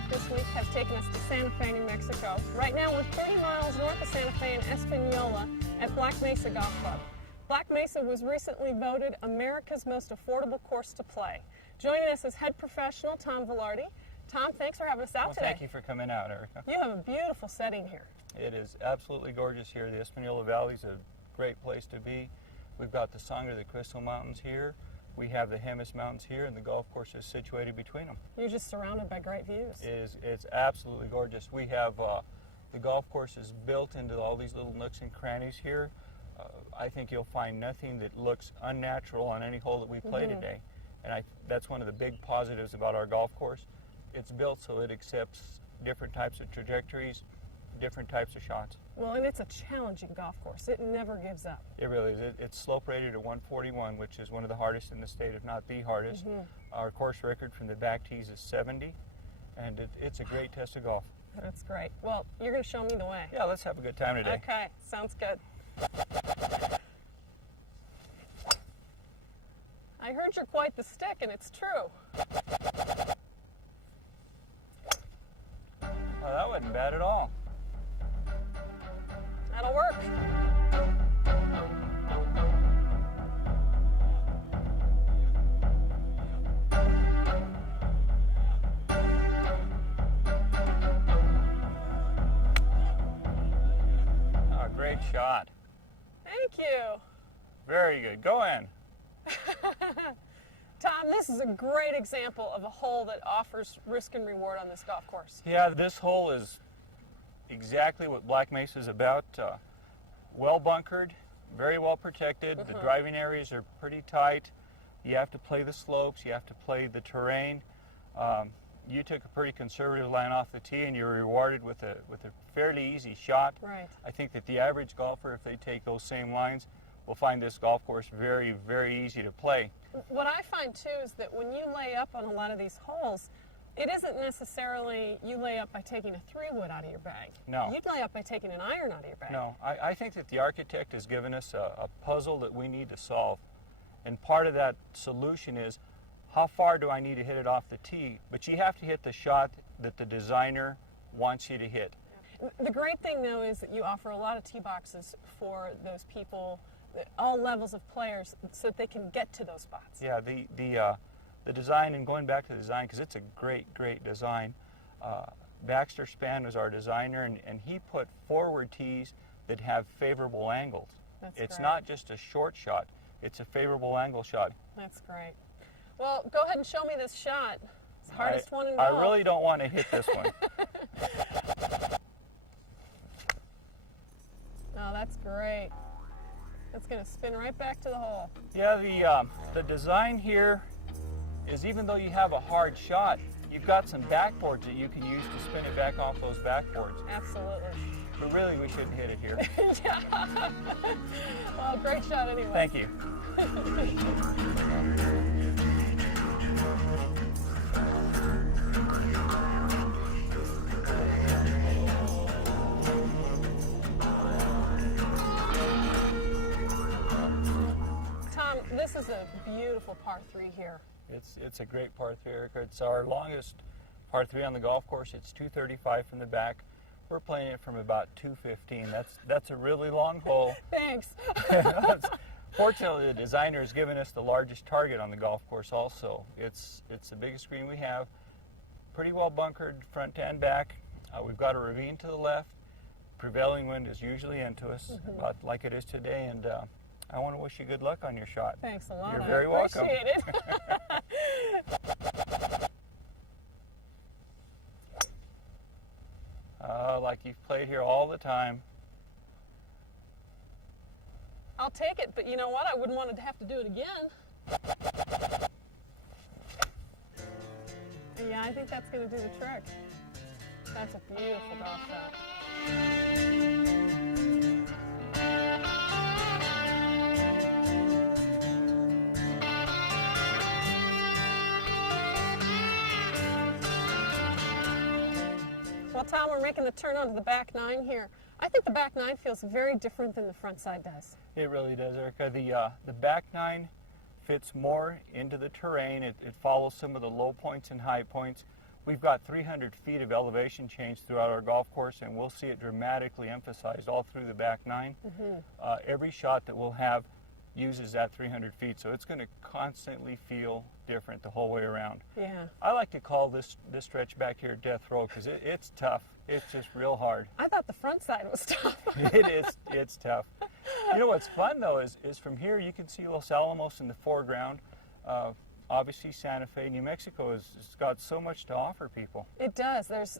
drive this week has taken us to Sante Fe, New Mexico. Right now we're 30 miles north of Santa Fe in Espanola at Black Mesa Golf Club. Black Mesa was recently voted America's most affordable course to play. Joining us is head professional Tom Velarde. Tom, thanks for having us out today. Thank you for coming out, Erica. You have a beautiful setting here. It is absolutely gorgeous here. The Espanola Valley is a great place to be. We've got the Sangre de Cristo Mountains here. We have the Jemez Mountains here, and the golf course is situated between them. You're just surrounded by great views. It's absolutely gorgeous. We have the golf course is built into all these little nooks and crannies here. I think you'll find nothing that looks unnatural on any hole that we play today. And that's one of the big positives about our golf course. It's built so it accepts different types of trajectories, different types of shots. Well, and it's a challenging golf course. It never gives up. It really is. It's slope rated at 141, which is one of the hardest in the state, if not the hardest. Our course record from the back tees is 70, and it's a great test of golf. That's great. Well, you're going to show me the way. Yeah, let's have a good time today. Okay, sounds good. I heard you're quite the stick, and it's true. Oh, that wasn't bad at all. That'll work. Oh, great shot. Thank you. Very good. Go in. Tom, this is a great example of a hole that offers risk and reward on this golf course. Yeah, this hole is exactly what Black Mesa is about. Well bunkered, very well protected. The driving areas are pretty tight. You have to play the slopes. You have to play the terrain. You took a pretty conservative line off the tee, and you're rewarded with a fairly easy shot. Right. I think that the average golfer, if they take those same lines, will find this golf course very, very easy to play. What I find too is that when you lay up on a lot of these holes, it isn't necessarily you lay up by taking a 3-wood out of your bag. No. You'd lay up by taking an iron out of your bag. No, I think that the architect has given us a puzzle that we need to solve. And part of that solution is, how far do I need to hit it off the tee? But you have to hit the shot that the designer wants you to hit. The great thing, though, is that you offer a lot of tee boxes for those people, all levels of players, so that they can get to those spots. Yeah, the design, and going back to the design, because it's a great, great design. Baxter Spann was our designer, and he put forward tees that have favorable angles. It's great. not just a short shot, it's a favorable angle shot. That's great. Well, go ahead and show me this shot. It's the hardest one in golf. I really don't want to hit this one. Oh, that's great. That's going to spin right back to the hole. Yeah, the design here is, even though you have a hard shot, you've got some backboards that you can use to spin it back off those backboards. Absolutely. But really, we shouldn't hit it here. Yeah. Well, great shot anyway. Thank you. This is a beautiful par 3 here. It's a great par 3, Erica. It's our longest par 3 on the golf course. It's 235 from the back. We're playing it from about 215. That's a really long hole. Thanks. Fortunately, the designer has given us the largest target on the golf course also. It's the biggest green we have. Pretty well bunkered front and back. We've got a ravine to the left. Prevailing wind is usually into us, about like it is today, and I want to wish you good luck on your shot. Thanks a lot. You're very welcome. I appreciate it. Like you've played here all the time. I'll take it, but you know what? I wouldn't want to have to do it again. Yeah, I think that's going to do the trick. That's a beautiful golf shot. Well, Tom, we're making the turn onto the back 9 here. I think the back 9 feels very different than the front side does. It really does, Erica. The back 9 fits more into the terrain. It follows some of the low points and high points. We've got 300 feet of elevation change throughout our golf course, and we'll see it dramatically emphasized all through the back nine. Every shot that we'll have uses that 300 feet, so it's going to constantly feel different the whole way around. Yeah. I like to call this stretch back here death row because it's tough. It's just real hard. I thought the front side was tough. It is. It's tough. You know what's fun though is from here you can see Los Alamos in the foreground. Obviously Santa Fe, New Mexico has got so much to offer people. It does. There's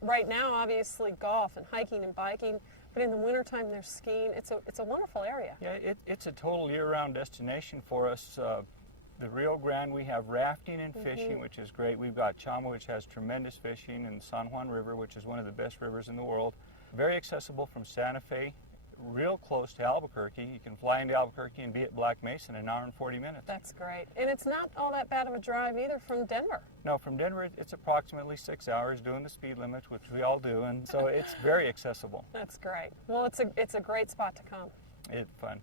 right now obviously golf and hiking and biking, but in the wintertime there's skiing. It's a wonderful area. Yeah, it's a total year-round destination for us. The Rio Grande, we have rafting and fishing, which is great. We've got Chama, which has tremendous fishing, and the San Juan River, which is one of the best rivers in the world. Very accessible from Santa Fe, real close to Albuquerque. You can fly into Albuquerque and be at Black Mesa in an hour and 40 minutes. That's great. And it's not all that bad of a drive either from Denver. No, from Denver it's approximately 6 hours doing the speed limits, which we all do, and so it's very accessible. That's great. Well, it's a great spot to come. It's fun.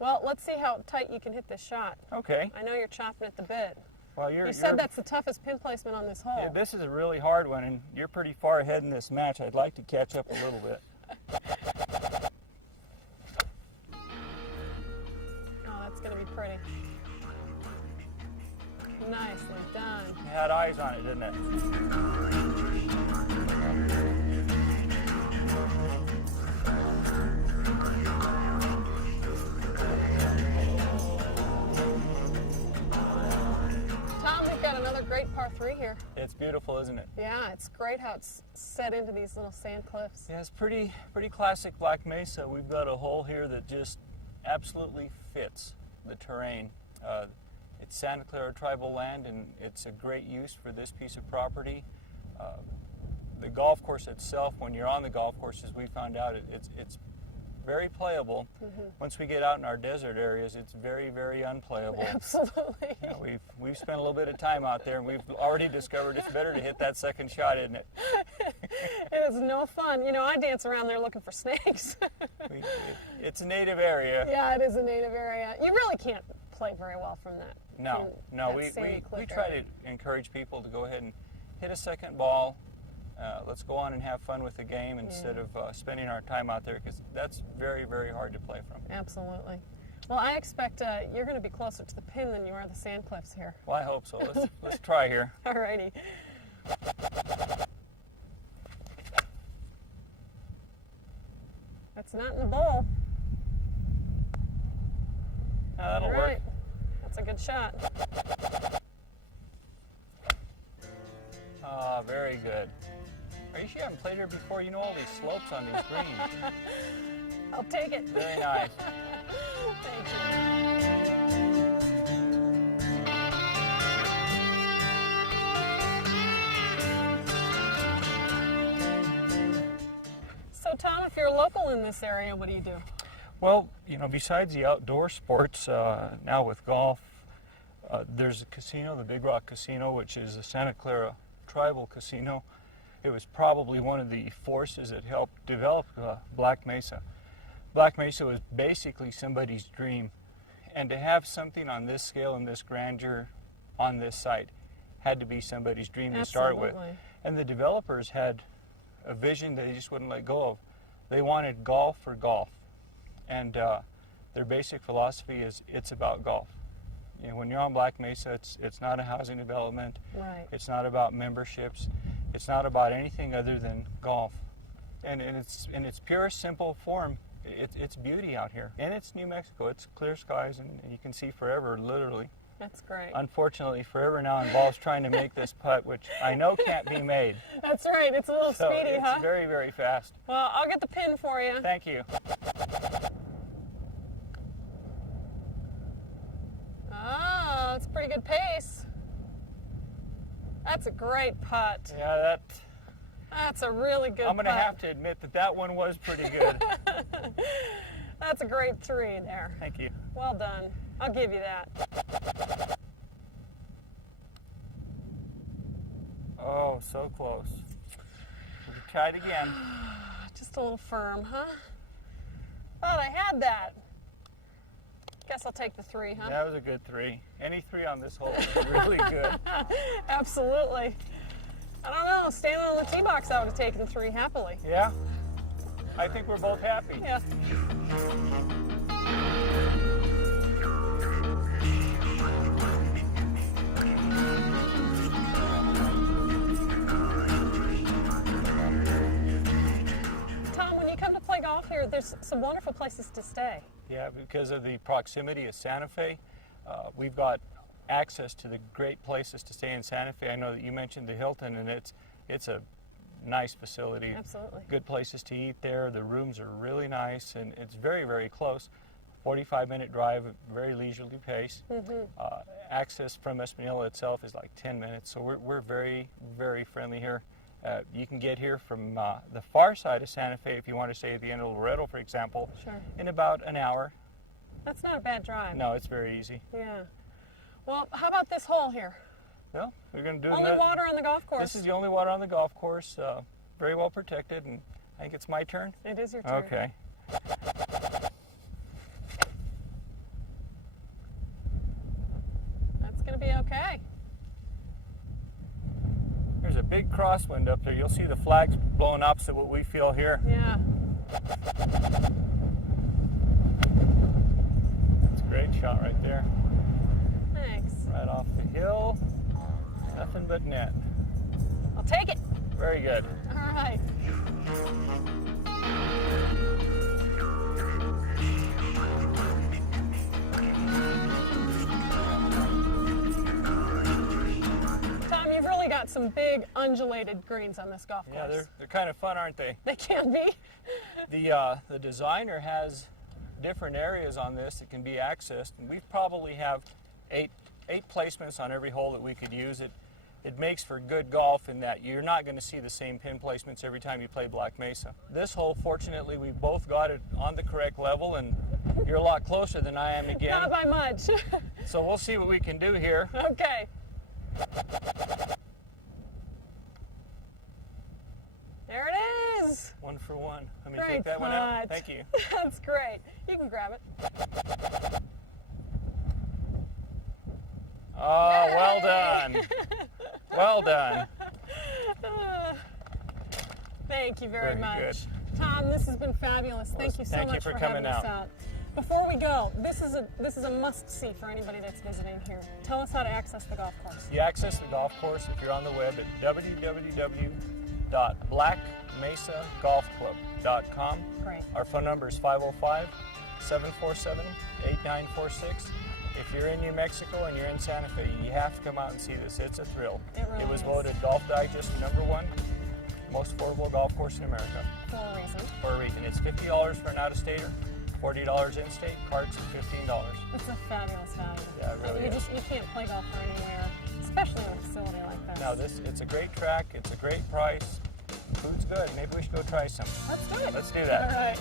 Well, let's see how tight you can hit this shot. Okay. I know you're chopping at the bit. Well, You said that's the toughest pin placement on this hole. Yeah, this is a really hard one, and you're pretty far ahead in this match. I'd like to catch up a little bit. Oh, that's going to be pretty. Nicely done. It had eyes on it, didn't it? Tom, we've got another great par 3 here. It's beautiful, isn't it? Yeah, it's great how it's set into these little sand cliffs. Yeah, it's pretty classic Black Mesa. We've got a hole here that just absolutely fits the terrain. It's Santa Clara tribal land, and it's a great use for this piece of property. The golf course itself, when you're on the golf course, as we found out, it's very playable. Once we get out in our desert areas, it's very, very unplayable. Absolutely. You know, we've spent a little bit of time out there, and we've already discovered it's better to hit that second shot, isn't it? It is no fun. You know, I dance around there looking for snakes. It's a native area. Yeah, it is a native area. You really can't play very well from that. No, we try to encourage people to go ahead and hit a second ball. Let's go on and have fun with the game instead of spending our time out there, because that's very, very hard to play from. Absolutely. Well, I expect you're going to be closer to the pin than you are the sand cliffs here. Well, I hope so. Let's try here. All righty. That's not in the bowl. That'll All right. work. That's a good shot. Ah, very good. Are you sure you haven't played here before? You know all these slopes on these greens. I'll take it. Very nice. Thank you. So, Tom, if you're local in this area, what do you do? Well, you know, besides the outdoor sports, now with golf, there's a casino, the Big Rock Casino, which is a Santa Clara tribal casino. It was probably one of the forces that helped develop Black Mesa. Black Mesa was basically somebody's dream, and to have something on this scale and this grandeur on this site had to be somebody's dream to start with. And the developers had a vision they just wouldn't let go of. They wanted golf for golf, and their basic philosophy is it's about golf. You know, when you're on Black Mesa, it's not a housing development. Right. It's not about memberships. It's not about anything other than golf. And it's in its purest, simple form, it's beauty out here. And it's New Mexico. It's clear skies, and you can see forever, literally. That's great. Unfortunately, forever now involves trying to make this putt, which I know can't be made. That's right. It's a little So speedy, it's huh? very, very fast. Well, I'll get the pin for you. Thank you. Oh, it's a pretty good pace. That's a great putt. Yeah, That's a really good I'm going to putt. have to admit that one was pretty good. That's a great 3 there. Thank you. Well done. I'll give you that. Oh, so close. We can try it again. Just a little firm, huh? Thought I had that. Guess I'll take the 3, huh? That was a good 3. Any 3 on this hole is really good. Absolutely. I don't know, standing on the tee box, I would have taken 3 happily. Yeah, I think we're both happy. Yeah. Tom, when you come to play golf here, there's some wonderful places to stay. Yeah, because of the proximity of Santa Fe, we've got access to the great places to stay in Santa Fe. I know that you mentioned the Hilton, and it's a nice facility. Absolutely. Good places to eat there. The rooms are really nice, and it's very, very close. 45-minute drive, very leisurely pace. Access from Espanola itself is like 10 minutes, so we're very, very friendly here. You can get here from the far side of Santa Fe, if you want to stay at the end of Loreto, for example, in about an hour. That's not a bad drive. No, it's very easy. Yeah. Well, how about this hole here? Well, we're going to do Only water on the golf course. This is the only water on the golf course. Very well protected, and I think it's my turn. It is your turn. Okay. That's going to be okay. There's a big crosswind up there. You'll see the flags blowing opposite what we feel here. Yeah. It's a great shot right there. Thanks. Right off the hill. Nothing but net. I'll take it. Very good. All right. Tom, you've really got some big undulated greens on this golf course. Yeah, they're kind of fun, aren't they? They can be. The designer has different areas on this that can be accessed, and we probably have eight placements on every hole that we could use. It makes for good golf in that you're not going to see the same pin placements every time you play Black Mesa. This hole, fortunately, we both got it on the correct level, and you're a lot closer than I am again. Not by much. So we'll see what we can do here. Okay. There it is. 1 for 1. Let me Great take that one out. putt. Thank you. That's great. You can grab it. Oh, well Yay! done. Well done. Thank you very Very much. good. Tom, this has been fabulous. Well, Thank you so thank you much for for coming having us out. out. Before we go, this is a must-see for anybody that's visiting here. Tell us how to access the golf course. You access the golf course if you're on the web at www.blackmesagolfclub.com. Great. Our phone number is 505-747-8946. If you're in New Mexico and you're in Santa Fe, you have to come out and see this. It's a thrill. It really was is. voted Golf Digest #1 most affordable golf course in America. For a reason. For a reason. It's $50 for an out-of-stater, $40 in-state, carts at $15. It's a fabulous value. Yeah, it really is. You can't play golf anywhere, especially in a facility like this. Now it's a great track, it's a great price, food's good. Maybe we should go try some. Let's do it. Let's do that. All right.